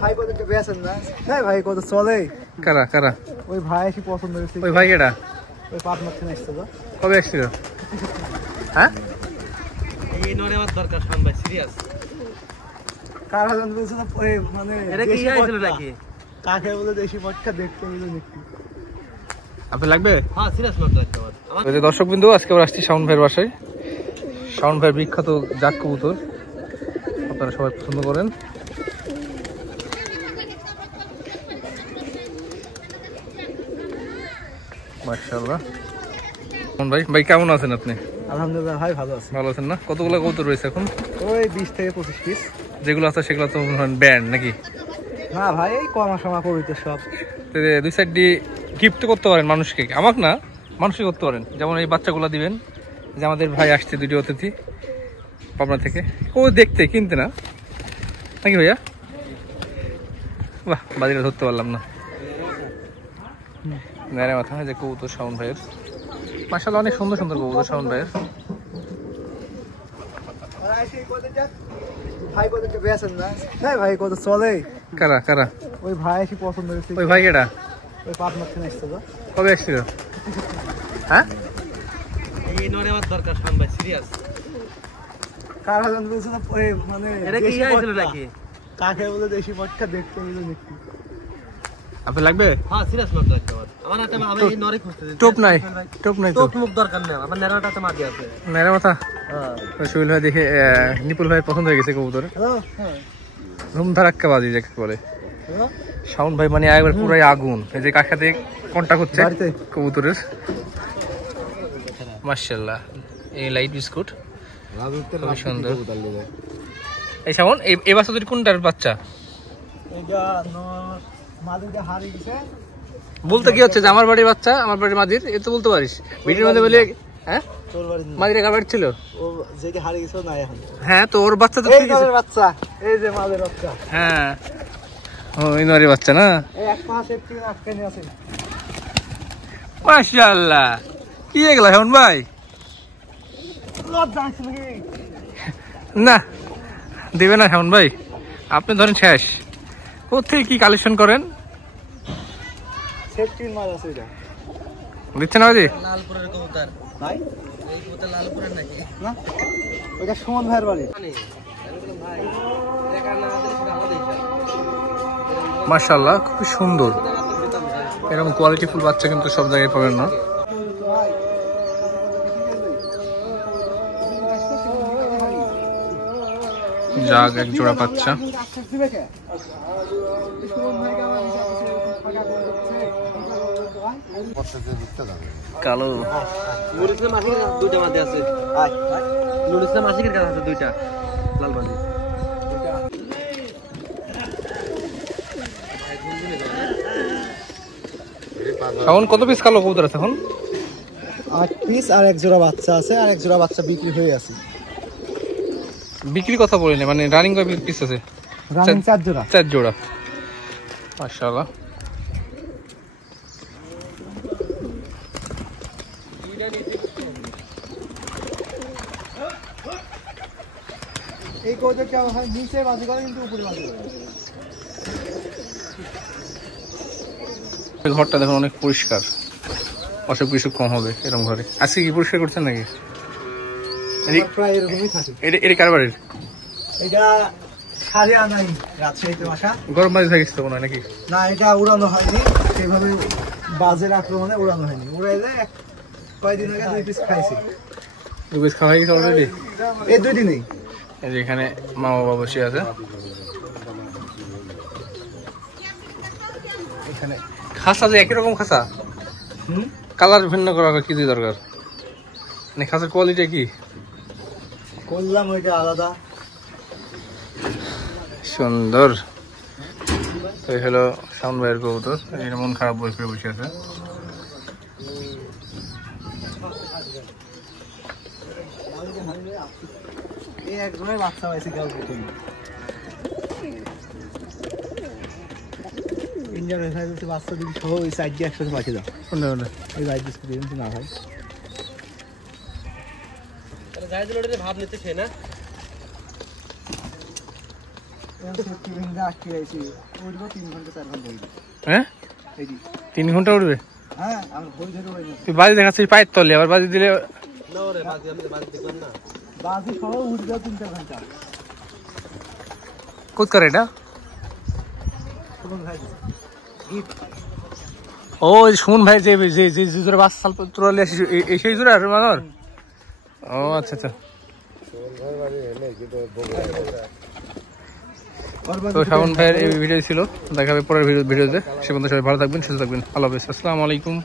ভাই কত বেছেন না হ্যাঁ ভাই কত চলে কারা কারা ওই ভাই এসে পছন্দ হয়েছে ওই ভাই কেডা ওই পার্টনার থেকে আসছে তো কবে আসছিল হ্যাঁ এই নরে আমার দরকার শান ভাই সিরিয়াস কার হাজার বলছে না ওই মানে এটা কি আইছিল নাকি কাকে বলে দেশি মটকা দেখতে হইলো নাকি আপনি লাগবে হ্যাঁ সিরিয়াস নট লাগবে আমার ওই যে দর্শকবৃন্দ আজকে আবার আসছি শাওন ভাইয়ের বাসায় শাওন ভাইয়ের বিখ্যাত জাক কবুতর আপনারা সবাই পছন্দ করেন মাশাআল্লাহ শাওন ভাই ভাই কেমন আছেন আপনি আলহামদুলিল্লাহ ভাই ভালো আছে ভালো আছেন না কতগুলো কবুতর রয়েছে এখন ওই 20 থেকে 25 পিস যেগুলো আছে সেগুলো তো ব্যান্ড নাকি না ভাই এই কমা সমা পড়িতে সব দুই সাইড দিয়ে গিফট করতে পারেন মানুষকে আমাকে না মানুষকে করতে পারেন যেমন এই বাচ্চাগুলো দিবেন যে আমাদের ভাই আসছে দুটি অতিথি পাবনা থেকে ও দেখতে কিনতে না নাকি ভাইয়া বাহ বাজিটা ধরতে পারলাম না নেড়ে মাথা যে কবুতর শাওন ভাইয়ের মাশাআল্লাহ অনেক সুন্দর সুন্দর কবুতর শাওন ভাইয়ের ভাই কত বেছেন না হ্যাঁ ভাই কত চলে কারা কারা ওই ভাই এসে পছন্দ হয়েছে ওই ভাই কেডা ওই পার্টনার থেকে আসছে তো কবে আসছিল হ্যাঁ এই নরে আমার দরকার শান ভাই সিরিয়াস কার হাজার বলছে না ওই মানে এটা কি আইছিল নাকি কাকে বলে দেশি মটকা দেখতে হইলো নাকি আপনি লাগবে হ্যাঁ সিরিয়াস নট লাগবে আমার হাতে আমি এই নরে খুঁজতেছি টোপ নাই টোপ নাই তো টোপ মুখ দরকার নেই আমার নেরাটাতে মাটি আছে নেড়ে মাথা হ্যাঁ সোহেল ভাই দেখে নিপুল ভাই পছন্দ হয়ে গেছে কবুতর হ্যালো হ্যাঁ ধুমধারাক্কা বাজি যাকে বলে হ্যালো শাওন ভাই মানে একবার পুরাই আগুন এই যে কাকাতে কন্টাক্ট হচ্ছে বাড়িতে? কবুতরের মাশাআল্লাহ এই লাইট বিস্কুট খুবই সুন্দর এই শাওন এই বাচ্চা দুটি কোনটার বাচ্চা এটা মাদুটা হারিয়ে গেছে বলতে কি হচ্ছে যে আমার বাড়ির বাচ্চা আমার বাড়ির মাদির এ তো বলতে পারিস ভিডিওর মধ্যে বলে হ্যাঁ তোর বাড়ি মাদির একা বাড়ি ছিল ও যেটা হারিয়ে গেছে না এখন হ্যাঁ তো ওর বাচ্চা তো এই ঠিক আছে নরের বাচ্চা এই যে মাদের বাচ্চা হ্যাঁ ও ইনারি বাচ্চা না এই এক মাসের থেকে আটকে নিয়ে আছে মাশাআল্লাহ কি এগুলা শাওন ভাই লজ্জা আছে নাকি না দেবে না শাওন ভাই আপনি ধরেন শেষ কোথায় কি কালেকশন করেন সেফটির মাল আছে এটা দিচ্ছে না ভাই লালপুরের কবুতর ভাই এই কবুতর লালপুরের নাকি না ওটা সুমন ভাইয়ের বাড়ি মানে ভাই দেখা না আমাদের সেটা আমাদের হিসাব মাশাআল্লাহ খুব সুন্দর এরকম কোয়ালিটি ফুল বাচ্চা কিন্তু সব জায়গায় পাবেন না জাগ এক জোড়া বাচ্চা কালো নুর ইসলাম আশিকের কাছে দুইটা মাঝে আছে নুর ইসলাম আশিকের কাছে আছে দুইটা লাল মাঝে এখন কত পিস কালো কবুতর আছে এখন 8 পিস আর এক জোড়া বাচ্চা আছে আর এক জোড়া বাচ্চা বিক্রি হয়ে আছে বিক্রির কথা বলিনি মানে রানিং কয় পিস আছে রানিং 4 জোড়া 4 জোড়া মাশাআল্লাহ এই কবুতরটা নিচে বাজি করে কিন্তু উপরে বাজি করে ঘরটা দেখুন অনেক পরিষ্কার অসুখ বিসুখ কম হবে এরকম ঘরে আজকে কি পরিষ্কার করছেন নাকি প্রায় এরকমই থাকে এটা কার বাড়ির এটা সারে আনাই রাজশাহীতে বাসা গরম বাজি থাকিস তো মনে হয় নাকি না এটা উড়ানো হয়নি সেভাবে বাজের আক্রমণে উড়ানো হয়নি উড়াইলে কয়েকদিন আগে 2 পিস খাইছি 2 পিস খাওয়া গেছে অলরেডি এই 2 দিনেই এই যে এখানে মা বাবা বসে আছে এখানে খাসা যে একই রকম খাসা কালার ভিন্ন করা কি দরকার মানে খাসার কোয়ালিটি কি করলাম ওইটা আলাদা সুন্দর তো এই হলো শাওন ভাইয়ের কবুতর এর মন খারাপ বই করে বসে আছে এই একজনের বাচ্চা হয়েছে কাল প্রথম ইন্ডিয়ান হয়েছে বাচ্চা দিবি সহ ওই সাইড দিয়ে একসাথে পাঠিয়ে দাও এই রাইট ডিসপ্লে দিন না হয় জায়দুল ওটাতে ভাব নিতে সে না সেফটি ভেঙে আটকে রয়েছি উঠবো 3 ঘন্টা 4 ঘন্টা উঠবে হ্যাঁ এই 3 ঘন্টা উঠবে হ্যাঁ আমি ভরি ধরে উড়ে তুই বাজি দেখাচ্ছিস পায়ের তলে আবার বাজি দিলে না রে বাজি আমি বাজি দেখলাম না বাজি সহ উঠবে 3-4 ঘন্টা কোথ করে এটা সুমন ভাই গিফট ও সুমন ভাই যে যে যে জোরে বাস সাল তুলে আসিস এই সেই জোরে আর মানর ও আচ্ছা আচ্ছা তো শাওন ভাইয়ের এই ভিডিও ছিল দেখা হবে পরের ভিডিওতে সে পর্যন্ত সবাই ভালো থাকবেন সুস্থ থাকবেন আল্লাহ হাফেজ আসসালামু আলাইকুম